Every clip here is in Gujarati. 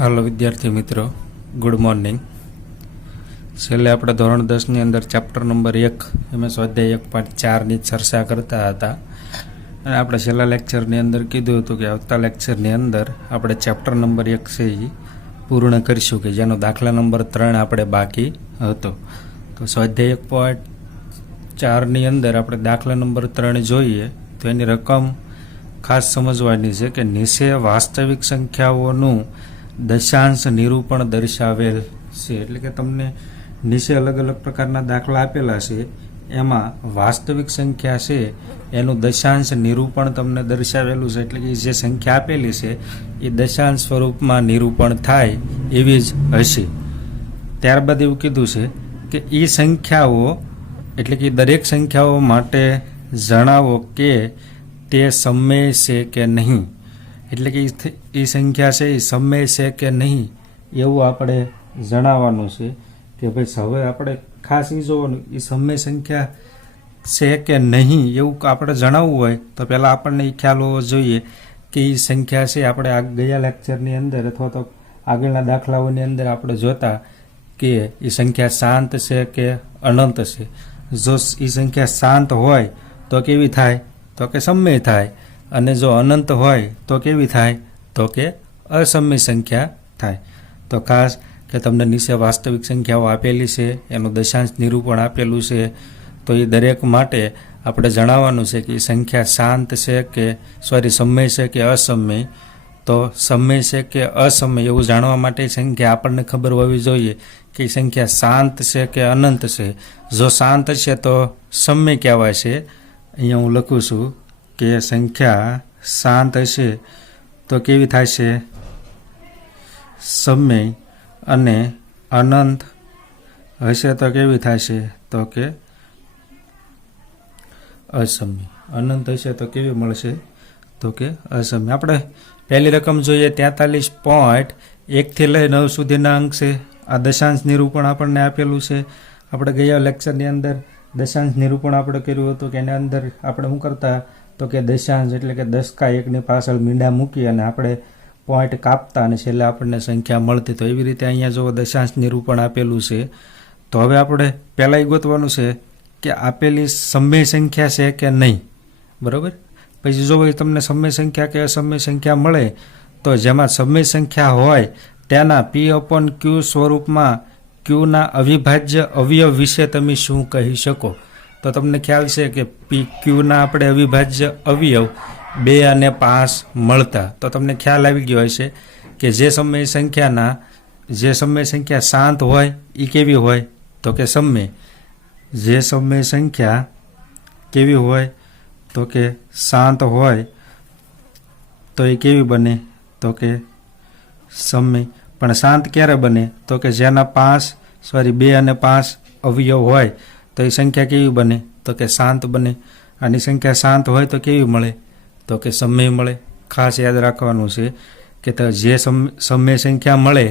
हेलो विद्यार्थी मित्रों, गुड मॉर्निंग। छेल्ले આપણે ધોરણ 10 ની અંદર ચેપ્ટર નંબર 1 એમાં સ્વાધ્યાય 1.4 ની ચર્ચા કરતા હતા અને આપણે છેલ્લા લેક્ચરની અંદર કીધું હતું કે આવતા લેક્ચરની અંદર આપણે ચેપ્ટર નંબર 1 છે એ પૂર્ણ કરીશું કે જેનો દાખલા નંબર 3 આપણે બાકી હતો। તો સ્વાધ્યાય 1.4 ની અંદર આપણે દાખલા નંબર 3 જોઈએ તો એની રકમ ખાસ સમજવાની છે કે નીચે વાસ્તવિક સંખ્યાઓનું દશાંશ નિરૂપણ દર્શાવેલ છે। એટલે કે તમને નીચે અલગ અલગ પ્રકારના દાખલા આપેલા છે, એમાં વાસ્તવિક સંખ્યા છે એનું દશાંશ નિરૂપણ તમને દર્શાવેલું છે। એટલે કે જે સંખ્યા આપેલી છે એ દશાંશ સ્વરૂપમાં નિરૂપણ થાય એવી જ હશે। ત્યારબાદ એવું કીધું છે કે એ સંખ્યાઓ એટલે કે દરેક સંખ્યાઓ માટે જણાવો કે તે સમય છે કે નહીં। એટલે કે એ સંખ્યા છે એ સમય છે કે નહીં એવું આપણે જણાવવાનું છે કે ભાઈ હવે આપણે ખાસ એ જોવાનું એ સમય સંખ્યા છે કે નહીં એવું આપણે જણાવવું હોય તો પહેલાં આપણને એ ખ્યાલ હોવો જોઈએ કે એ સંખ્યા છે આપણે આ ગયા લેક્ચરની અંદર અથવા તો આગળના દાખલાઓની અંદર આપણે જોતા કે એ સંખ્યા શાંત છે કે અનંત છે। જો એ સંખ્યા શાંત હોય તો કેવી થાય તો કે સમય થાય, અને જો અનંત હોય તો કેવી થાય તો કે અસમય સંખ્યા થાય। તો ખાસ કે તમને નીચે વાસ્તવિક સંખ્યાઓ આપેલી છે, એનું દશાંશ નિરૂપણ આપેલું છે, તો એ દરેક માટે આપણે જણાવવાનું છે કે એ સંખ્યા શાંત છે કે સમય છે કે અસમય। તો સમય છે કે અસમય એવું જાણવા માટે સંખ્યા આપણને ખબર હોવી જોઈએ કે એ સંખ્યા શાંત છે કે અનંત છે। જો શાંત છે તો સમય કહેવાય છે। અહીંયા હું લખું છું કે સંખ્યા શાંત હશે તો કેવી થાય છે સમય, અને અનંત હશે તો કેવી થાય છે તો કે અસમય। અનંત હશે તો કેવી મળશે તો કે અસમય। આપણે પહેલી રકમ જોઈએ 43.1 થી લઈ 9 સુધીના અંક છે। આ દશાંશ નિરૂપણ આપણને આપેલું છે। આપણે ગયા લેક્ચરની અંદર દશાંશ નિરૂપણ આપણે કર્યું હતું કે એના અંદર આપણે શું કરતા તો કે દશાંશ એટલે કે દશકા એકની પાછળ મીંડા મૂકી અને આપણે પોઈન્ટ કાપતા અને છેલ્લે આપણને સંખ્યા મળતી। તો એવી રીતે અહીંયા જો દશાંશ નિરૂપણ આપેલું છે તો હવે આપણે પહેલાં એ ગોતવાનું છે કે આપેલી સમય સંખ્યા છે કે નહીં, બરાબર। પછી જો તમને સમય સંખ્યા કે અસમય સંખ્યા મળે તો જેમાં સમય સંખ્યા હોય તેના P/Q સ્વરૂપમાં ક્યુના અવિભાજ્ય અવયવ વિશે તમે શું કહી શકો। તો તમને ખ્યાલ છે કે ક્યુના આપણે અવિભાજ્ય અવયવ 2 અને 5 મળતા। તો તમને ખ્યાલ આવી ગયો હશે કે જે સમય સંખ્યા શાંત હોય એ કેવી હોય તો કે સમય, જે સમય સંખ્યા કેવી હોય તો કે શાંત હોય તો એ કેવી બને તો કે સમય। પણ શાંત ક્યારે બને તો કે જેના 2 અને 5 અવયવ હોય તો એ સંખ્યા કેવી બને તો કે શાંત બને। આની સંખ્યા શાંત હોય તો કેવી મળે તો કે સમય મળે। ખાસ યાદ રાખવાનું છે કે તો જે સમય સંખ્યા મળે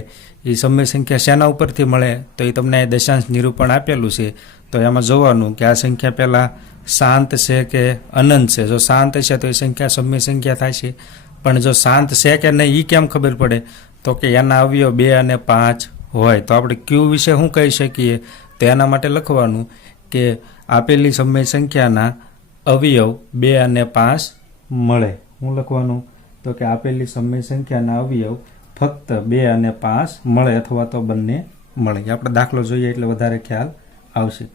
એ સમય સંખ્યા શેના ઉપરથી મળે તો એ તમને દશાંશ નિરૂપણ આપેલું છે। તો એમાં જોવાનું કે આ સંખ્યા પહેલાં શાંત છે કે અનંત છે। જો શાંત છે તો એ સંખ્યા સમય સંખ્યા થાય છે, પણ જો શાંત છે કે નહીં એ કેમ ખબર પડે તો કે એના અવયવ 2 અને 5 હોય। તો આપણે ક્યુ વિશે શું કહી શકીએ તો એના માટે લખવાનું કે આપેલી સમય સંખ્યાના અવયવ 2 અને 5 મળે। શું લખવાનું તો કે આપેલી સમય સંખ્યાના અવયવ ફક્ત 2 અને 5 મળે અથવા તો બંને મળે। આપણે દાખલો જોઈએ એટલે વધારે ખ્યાલ આવશે।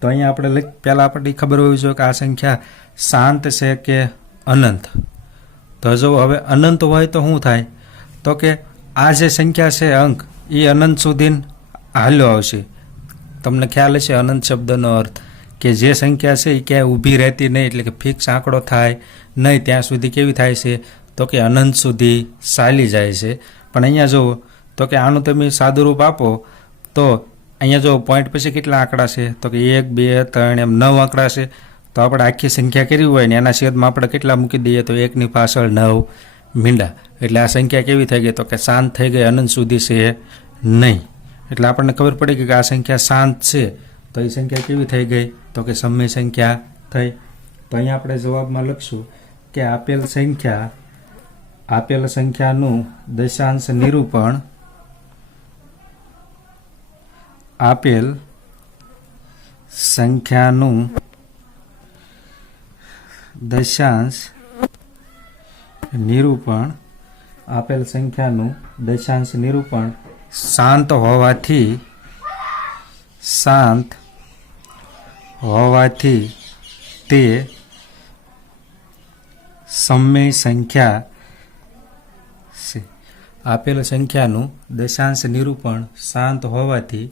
તો અહીંયા આપણે પહેલાં આપણને ખબર હોવી જોઈએ કે આ સંખ્યા શાંત છે કે અનંત। તો જો હવે અનંત હોય તો શું થાય તો કે આ જે સંખ્યા છે અંક એ અનંત સુધી હાલ્યો આવશે। તમને ખ્યાલ હશે અનંત શબ્દનો અર્થ કે જે સંખ્યા છે એ ક્યાંય ઊભી રહેતી નહીં, એટલે કે ફિક્સ આંકડો થાય નહીં ત્યાં સુધી કેવી થાય છે તો કે અનંત સુધી ચાલી જાય છે। પણ અહીંયા જુઓ તો કે આનું તમે સાદુરૂપ આપો તો અહીંયા જો પોઈન્ટ પછી કેટલા આંકડા છે તો કે 1 2 3 એમ 9 આંકડા છે। તો આપણે આખી સંખ્યા કરી હોય ને એના છેદમાં આપણે કેટલા મૂકી દઈએ તો 1 ની પાછળ 9 મીંડા, એટલે આ સંખ્યા કેવી થઈ ગઈ તો કે શાંત થઈ ગઈ, અનંત સુધી છે નહીં। એટલે આપણને ખબર પડી ગઈ કે આ સંખ્યા શાંત છે તો એ સંખ્યા કેવી થઈ ગઈ તો કે સમય સંખ્યા થઈ। તો અહીંયા આપણે જવાબમાં લખશું કે આપેલ સંખ્યા આપેલ સંખ્યાનું દશાંશ નિરૂપણ આપેલ સંખ્યાનું દશાંશ નિરૂપણ આપેલ સંખ્યાનું દશાંશ નિરૂપણ શાંત હોવાથી તે સમય સંખ્યા છે. આપેલ સંખ્યાનું દશાંશ નિરૂપણ શાંત હોવાથી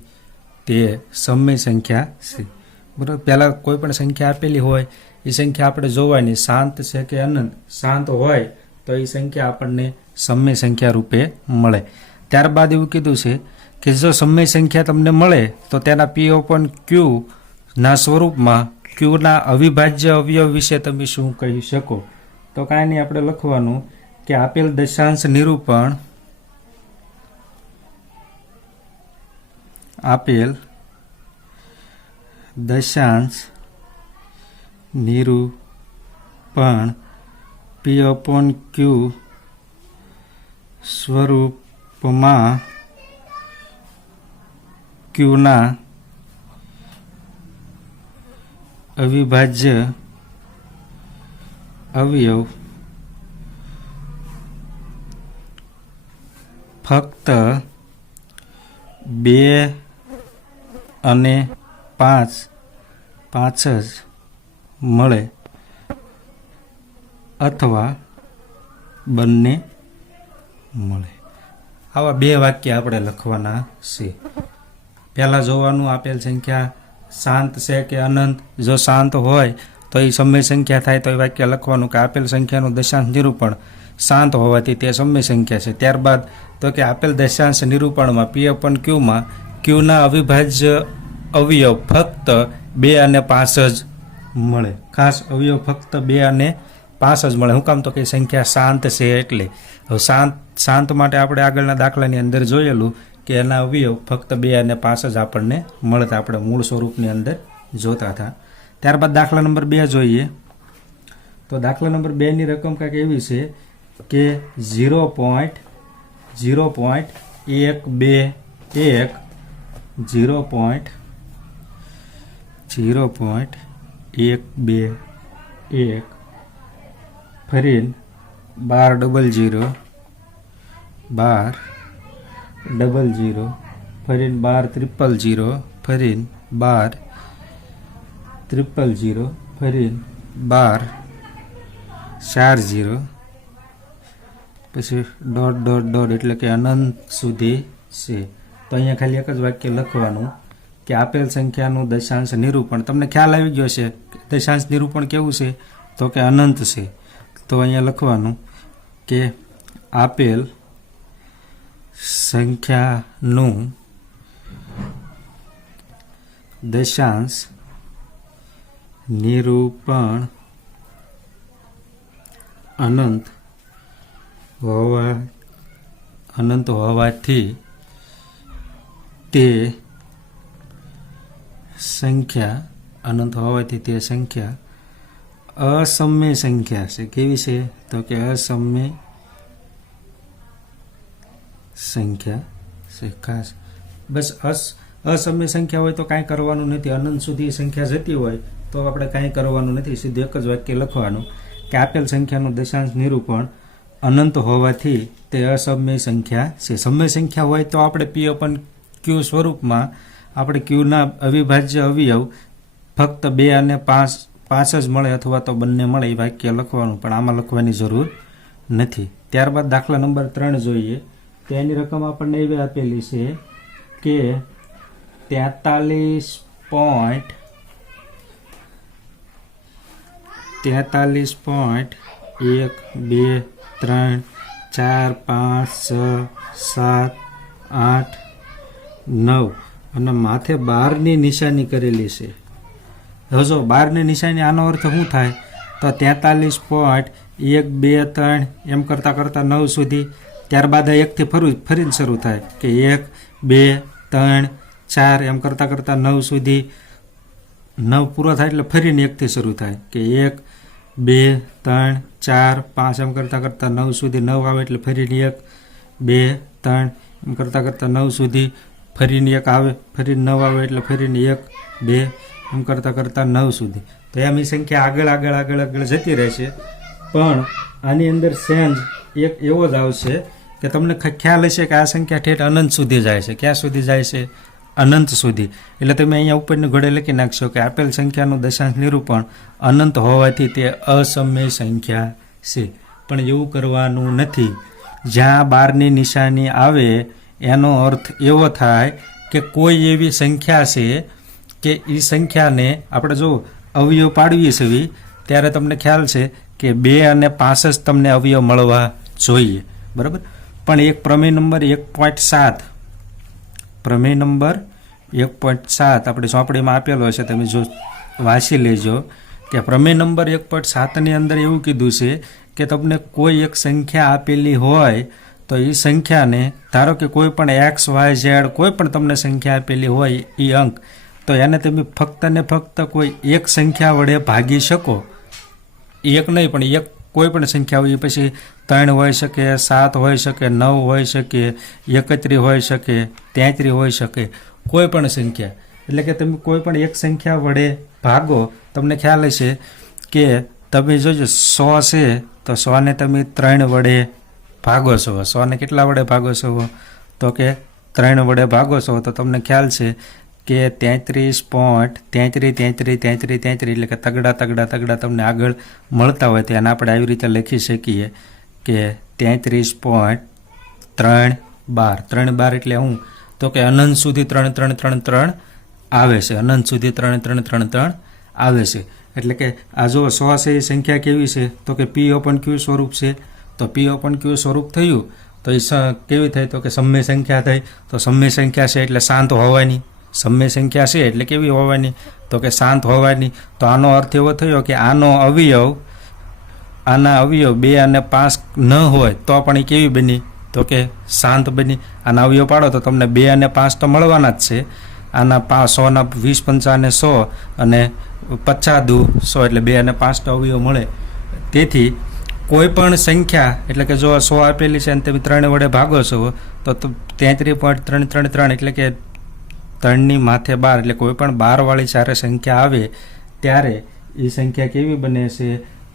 તે સમય સંખ્યા છે. બરાબર. પહેલાં કોઈ પણ સંખ્યા આપેલી હોય એ સંખ્યા આપણે જોવાની શાંત છે કે અનંત. શાંત હોય તો એ સંખ્યા આપણને સમય સંખ્યા રૂપે મળે. ત્યારબાદ એવું કીધું છે કે જો સમય સંખ્યા તમને મળે તો તેના P/Q ના સ્વરૂપમાં ક્યુના અવિભાજ્ય અવયવ વિશે તમે શું કહી શકો? તો કાંઈ નહીં, આપણે લખવાનું કે આપેલ દશાંશ નિરૂપણ P/Q સ્વરૂપમાં ક્યુના અવિભાજ્ય અવયવ ફક્ત 2 અને 5 જ મળે અથવા બંને મળે. આવા બે વાક્ય આપણે લખવાના છે. પહેલાં જોવાનું આપેલ સંખ્યા શાંત છે કે અનંત. જો શાંત હોય તો એ સમય સંખ્યા થાય તો એ વાક્ય લખવાનું કે આપેલ સંખ્યાનું દશાંશ નિરૂપણ શાંત હોવાથી તે સમય સંખ્યા છે. ત્યારબાદ તો કે આપેલ દશાંશ નિરૂપણમાં P/Qમાં ક્યુના અવિભાજ્ય અવયવ ફક્ત 2 અને 5 જ મળે. ખાસ અવયવ ફક્ત 2 અને 5 જ મળે. શું કામ? તો કે સંખ્યા શાંત છે એટલે. હવે શાંત માટે આપણે આગળના દાખલાની અંદર જોયેલું કે એના અવયવ ફક્ત 2 અને 5 જ આપણને મળતા, આપણે મૂળ સ્વરૂપની અંદર જોતા હતા. ત્યારબાદ દાખલા નંબર 2 જોઈએ. તો દાખલા નંબર 2 ની રકમ કાંઈક એવી છે કે 0.121 ફરીને 1200 ફરીને 12000 ફરીને 12000 ફરીને 1240 પછી ... એટલે કે અનંત સુધી છે. તો અહીંયા ખાલી એક જ વાક્ય લખવાનું કે આપેલ સંખ્યાનું દશાંશ નિરૂપણ. તમને ખ્યાલ આવી ગયો છે દશાંશ નિરૂપણ કેવું છે? તો કે અનંત છે. તો અહીંયા લખવાનું કે આપેલ સંખ્યાનું દશાંશ નિરૂપણ અનંત હોવાથી તે સંખ્યા અસમય સંખ્યા છે. કેવી છે? તો કે અસમય સંખ્યા છે. ખાસ બસ અસમય સંખ્યા હોય તો કાંઈ કરવાનું નથી. અનંત સુધી સંખ્યા જતી હોય તો આપણે કાંઈ કરવાનું નથી. સીધું એક જ વાક્ય લખવાનું કે આપેલ સંખ્યાનું દશાંશ નિરૂપણ અનંત હોવાથી તે અસમય સંખ્યા છે. સમય સંખ્યા હોય તો આપણે P/Q સ્વરૂપમાં આપણે ક્યુના અવિભાજ્ય અવયવ ફક્ત 2 અને 5 જ મળે અથવા તો બંને મળે એ વાક્ય લખવાનું, પણ આમાં લખવાની જરૂર નથી. ત્યારબાદ દાખલા નંબર 3 જોઈએ. તેની રકમ આપણને એવી આપેલી છે કે 43 43.1 2 3 4 5 6 7 8 9 અને માથે 12ની નિશાની કરેલી છે. હવે જો 12ની નિશાની આનો અર્થ શું થાય? તો 43.1 2 3 એમ કરતાં 9 સુધી. ત્યારબાદ 1 થી ફરીને શરૂ થાય કે 1 2 3 4 એમ કરતાં 9 સુધી. 9 પૂરો થાય એટલે ફરીને 1 થી શરૂ થાય કે 1 2 3 4 5 એમ કરતાં કરતાં 9 સુધી 9 આવે એટલે ફરીને 1 2 3 એમ કરતાં કરતાં 9 સુધી ફરીને 1 આવે, ફરીને 9 આવે એટલે ફરીને 1 2 એમ કરતાં કરતાં 9 સુધી. તો એમ એ સંખ્યા આગળ આગળ આગળ આગળ જતી રહેશે. પણ આની અંદર સેન્જ એક એવો જ આવશે કે તમને ખ્યાલ હશે કે આ સંખ્યા ઠેઠ અનંત સુધી જાય છે. ક્યાં સુધી જાય છે? અનંત સુધી. એટલે તમે અહીંયા ઉપરની ઘોડે લખી નાખશો કે આપેલ સંખ્યાનું દશાંશ નિરૂપણ અનંત હોવાથી તે અસમય સંખ્યા છે. પણ એવું કરવાનું નથી. જ્યાં 12ની નિશાની આવે એનો અર્થ એવો થાય કે કોઈ એવી સંખ્યા છે કે એ સંખ્યાને આપણે જો અવયવ પાડવીએ છીએ ત્યારે તમને ખ્યાલ છે કે 2 અને 5 જ તમને અવયવ મળવા જોઈએ, બરાબર. પણ એક પ્રમેય નંબર 1.7 પ્રમેય નંબર 1.7 આપણે ચોપડીમાં આપેલો હશે, તમે જો વાંચી લેજો કે પ્રમેય નંબર 1.7ની અંદર એવું કીધું છે કે તમને કોઈ એક સંખ્યા આપેલી હોય તો એ સંખ્યાને ધારો કે કોઈ પણ એક્સ વાય ઝેડ કોઈ પણ તમને સંખ્યા આપેલી હોય એ અંક, તો એને તમે ફક્ત ને ફક્ત કોઈ એક સંખ્યા વડે ભાગી શકો. એક નહીં પણ એક કોઈ પણ સંખ્યા હોય, પછી 3 હોઈ શકે, 7 હોઈ શકે, 9 હોઈ શકે, 31 હોઈ શકે, 33 હોઈ શકે, કોઈ પણ સંખ્યા. એટલે કે તમે કોઈ પણ એક સંખ્યા વડે ભાગો. તમને ખ્યાલ હશે કે તમે જોજો 100 છે તો 100ને તમે 3 વડે ભાગો છો. 100ને કેટલા વડે ભાગો છો? તો કે 3 વડે ભાગો છો. તો તમને ખ્યાલ છે કે 33.33 એટલે કે તગડા તગડા તગડા તમને આગળ મળતા હોય તો એને આપણે આવી રીતે લખી શકીએ કે 33.3 બાર. 3 બાર એટલે હું? તો કે અનંત સુધી 3 3 3 3 આવે છે. અનંત સુધી 3 3 3 3 આવે છે. એટલે કે આ જો 100 છે એ સંખ્યા કેવી છે? તો કે P/Q સ્વરૂપ છે. તો P/Q સ્વરૂપ થયું તો એ કેવી થઈ? તો કે સમય સંખ્યા થઈ. તો સમય સંખ્યા છે એટલે શાંત હોવાની. સમય સંખ્યા છે એટલે કેવી હોવાની? તો કે શાંત હોવાની. તો આનો અર્થ એવો થયો કે આના અવયવ 2 અને 5 ન હોય તો પણ એ કેવી બની? તો કે શાંત બની. આના અવયવ પાડો તો તમને 2 અને 5 તો મળવાના જ છે. આના 100ના 20 પંચાને 100 અને 50 દુ 100 એટલે 2 અને 5 તો અવયવ મળે. તેથી કોઈ પણ સંખ્યા એટલે કે જો 100 આપેલી છે અને તમે 3 વડે ભાગો છો તો 33.333 એટલે કે 3ની માથે 12 એટલે કોઈ પણ 12 વાળી જ્યારે સંખ્યા આવે ત્યારે એ સંખ્યા કેવી બને છે?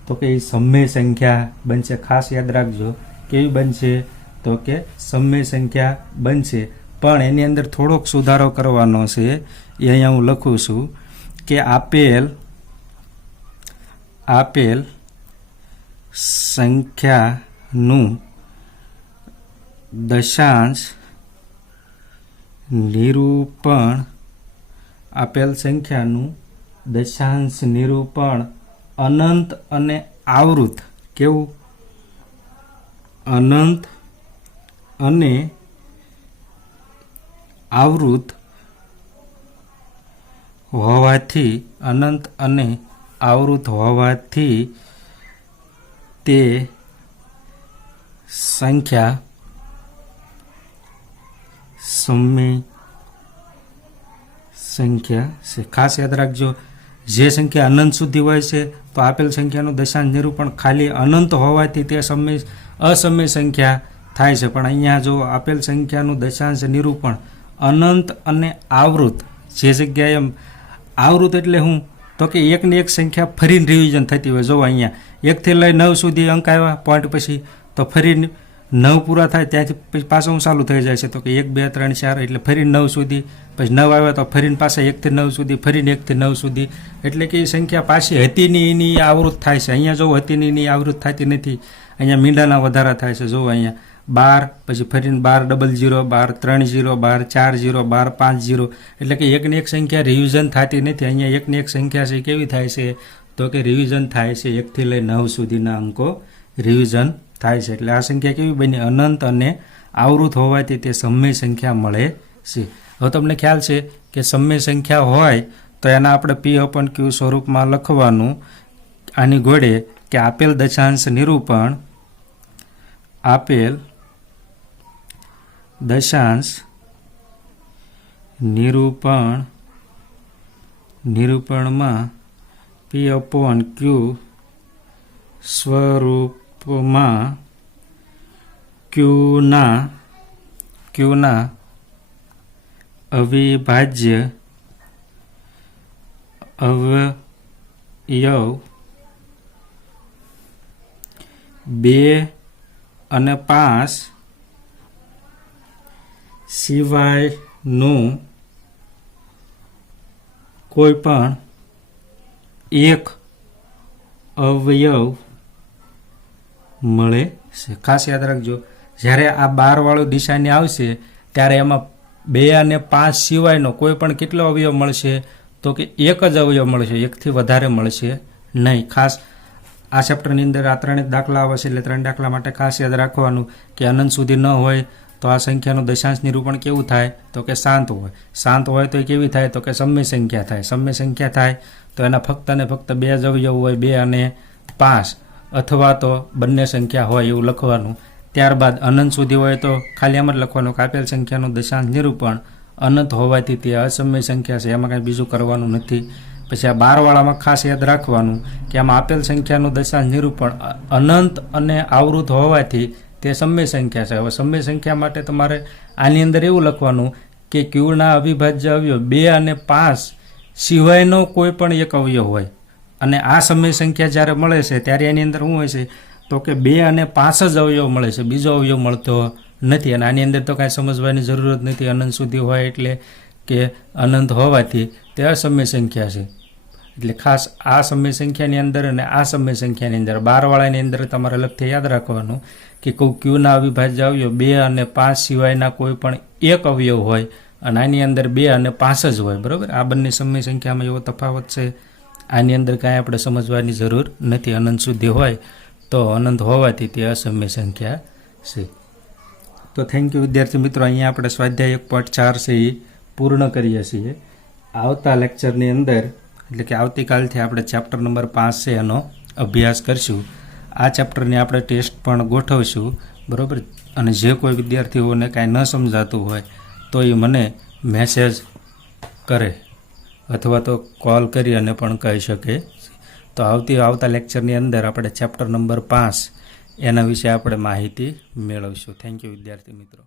તો કે એ સમય સંખ્યા બનશે. ખાસ યાદ રાખજો કેવી બનશે? તો કે સમય સંખ્યા બનશે. પણ એની અંદર થોડોક સુધારો કરવાનો છે. એ અહીંયા હું લખું છું કે આપેલ સંખ્યાનું દશાંશ નિરૂપણ આપેલ સંખ્યાનું દશાંશ નિરૂપણ અનંત અને આવૃત. કેવું? અનંત અને આવૃત હોવાથી તે સંખ્યા સમય સંખ્યા છે. ખાસ યાદ રાખજો જે સંખ્યા અનંત સુધી હોય છે તો આપેલ સંખ્યાનું દશાંશ નિરૂપણ ખાલી અનંત હોવાથી તે અસમય સંખ્યા થાય છે. પણ અહીંયા જો આપેલ સંખ્યાનું દશાંશ નિરૂપણ અનંત અને આવૃત, જે જગ્યાએ આવૃત એટલે હું? તો કે એકની એક સંખ્યા ફરીને રિવિઝન થતી હોય. જો અહીંયા 1 થી લઈ 9 સુધી અંક આવ્યા પોઈન્ટ પછી તો ફરીને 9 પૂરા થાય ત્યાંથી પછી પાછું ચાલુ થઈ જાય છે. તો કે 1 2 3 4 એટલે ફરીને 9 સુધી, પછી 9 આવ્યા તો ફરીને પાછા 1 થી 9 સુધી, ફરીને 1 થી 9 સુધી. એટલે કે એ સંખ્યા પાછી હતીની એની આવૃત થાય છે. અહીંયા જો હતીની એની આવૃત થતી નથી. અહીંયા મીંડાના વધારા થાય છે. જો અહીંયા 12 પછી ફરીને 12 00 12 30 12 40 12 50 એટલે કે એકની એક સંખ્યા રિવિઝન થતી નથી. અહીંયા એકની એક સંખ્યા છે કેવી થાય છે? તો કે રિવિઝન થાય છે. 1 થી લઈ 9 સુધીના અંકો રિવિઝન થાય છે. એટલે આ સંખ્યા કેવી બની? અનંત અને આવૃત હોવાથી તે સમય સંખ્યા મળે છે. હવે તમને ખ્યાલ છે કે સમય સંખ્યા હોય તો એના આપણે P/Q સ્વરૂપમાં લખવાનું આની ઘોડે કે આપેલ દશાંશ નિરૂપણ નિરૂપણમાં P/Q સ્વરૂપમાં ક્યુના અવિભાજ્ય અવયવ 2 અને 5 સિવાયનું કોઈ પણ એક અવયવ મળે છે. ખાસ યાદ રાખજો, જ્યારે આ 12 વાળું નિશાની આવશે ત્યારે એમાં 2 અને 5 સિવાયનો કોઈ પણ કેટલો અવયવ મળશે? તો કે એક જ અવયવ મળશે, એકથી વધારે મળશે નહીં. ખાસ આ ચેપ્ટરની અંદર આ 3 દાખલા આવશે, એટલે 3 દાખલા માટે ખાસ યાદ રાખવાનું કે અનંત સુધી ન હોય તો આ સંખ્યાનું દશાંશ નિરૂપણ કેવું થાય? તો કે શાંત હોય. શાંત હોય તો એ કેવી થાય? તો કે સમય સંખ્યા થાય. સમય સંખ્યા થાય તો એના ફક્ત અને ફક્ત 2 જ અવયવ હોય, 2 અને 5, અથવા તો બંને સંખ્યા હોય એવું લખવાનું. ત્યારબાદ અનંત સુધી હોય તો ખાલી એમ જ લખવાનું કે આપેલ સંખ્યાનું દશાંશ નિરૂપણ અનંત હોવાથી તે અસમય સંખ્યા છે, એમાં કાંઈ બીજું કરવાનું નથી. પછી આ 12 વાળામાં ખાસ યાદ રાખવાનું કે આમાં આપેલ સંખ્યાનું દશાંશ નિરૂપણ અનંત અને આવૃત હોવાથી તે સમય સંખ્યા છે. હવે સમય સંખ્યા માટે તમારે આની અંદર એવું લખવાનું કે ક્યુના અવિભાજ્ય અવયવ 2 અને 5 સિવાયનો કોઈ પણ એક અવયવ હોય, અને આ સમય સંખ્યા જ્યારે મળે છે ત્યારે એની અંદર શું હોય છે? તો કે 2 અને 5 જ અવયવ મળે છે, બીજો અવયવ મળતો નથી. અને આની અંદર તો કાંઈ સમજવાની જરૂરત નથી, અનંત સુધી હોય એટલે કે અનંત હોવાથી તે અસમય સંખ્યા છે. એટલે ખાસ આ સમય સંખ્યાની અંદર અને આ સમય સંખ્યાની અંદર 12 વાળાની અંદર તમારે લગથી યાદ રાખવાનું કે ક્યુના અવિભાજ્ય અવયવ 2 અને 5 સિવાયના કોઈ પણ એક અવયવ હોય, અને આની અંદર 2 અને 5 જ હોય. બરાબર, આ બંને સમય સંખ્યામાં એવો તફાવત છે, આની અંદર કાંઈ આપણે સમજવાની જરૂર નથી. અનંત સુધી હોય તો અનંત હોવાથી તે અસમય સંખ્યા છે. તો થેન્ક યુ વિદ્યાર્થી મિત્રો. અહીંયા આપણે સ્વાધ્યાય 1.4 છે એ પૂર્ણ કરીએ છીએ. આવતા લેક્ચરની અંદર, એટલે કે આવતીકાલથી આપણે ચેપ્ટર નંબર 5 છે એનો અભ્યાસ કરશું. આ ચેપ્ટરની આપણે ટેસ્ટ પણ ગોઠવશું. બરાબર, અને જે કોઈ વિદ્યાર્થીઓને કાંઈ ન સમજાતું હોય તો એ મને મેસેજ કરે અથવા તો કોલ કરી અને પણ કહી શકે. તો આવતા લેક્ચરની અંદર આપણે ચેપ્ટર નંબર 5 એના વિશે આપણે માહિતી મેળવશું. થેન્ક યુ વિદ્યાર્થી મિત્રો.